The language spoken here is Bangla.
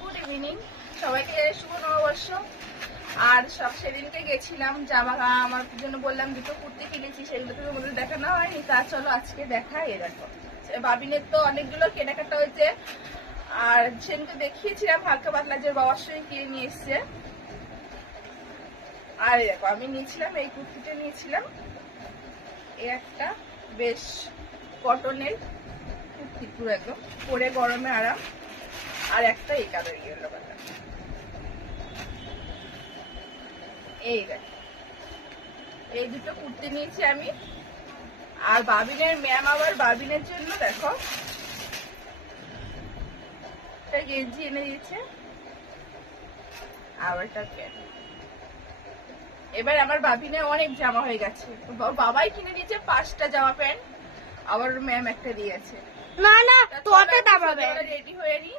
গুড ইভিনিং সবাইকে, শুভ নববর্ষ। আর সব সেদিনকে গেছিলাম জামা, আমার জন্য বললাম দুটো কুর্তি কিনেছি, সেগুলো তো তোমাদের দেখানো হয়নি। তা চলো আজকে দেখাই। এ দেখো বাবিনের তো অনেকগুলো কেনাকাটা হয়েছে, আর সেদিনকে দেখিয়েছিলাম হালকা পাতলা যে বাবার সঙ্গে কিনে নিয়ে এসছে। আর এই দেখো আমি নিয়েছিলাম এই কুর্তিটা, নিয়েছিলাম এই একটা বেশ কটনের কুর্তি, পুরো একদম পরে গরমে আরাম। আর একটা এই কালার ইয়েলো কালার, এই দেখো এই দুটো কুর্তি নিয়েছি আমি। আর বাবিনের ম্যাম আবার বাবিনের জন্য দেখো একটা গেঞ্জি এনে দিয়েছে, আবার একটা প্যান্ট। এবার আমার বাবিনের অনেক জামা হয়ে গেছে, বাবাই কিনে দিয়েছে 5টা জামা প্যান্ট, আবার ম্যাম একটা দিয়েছে। না না তোটা দাবাবে। রেডি হয়ে নি,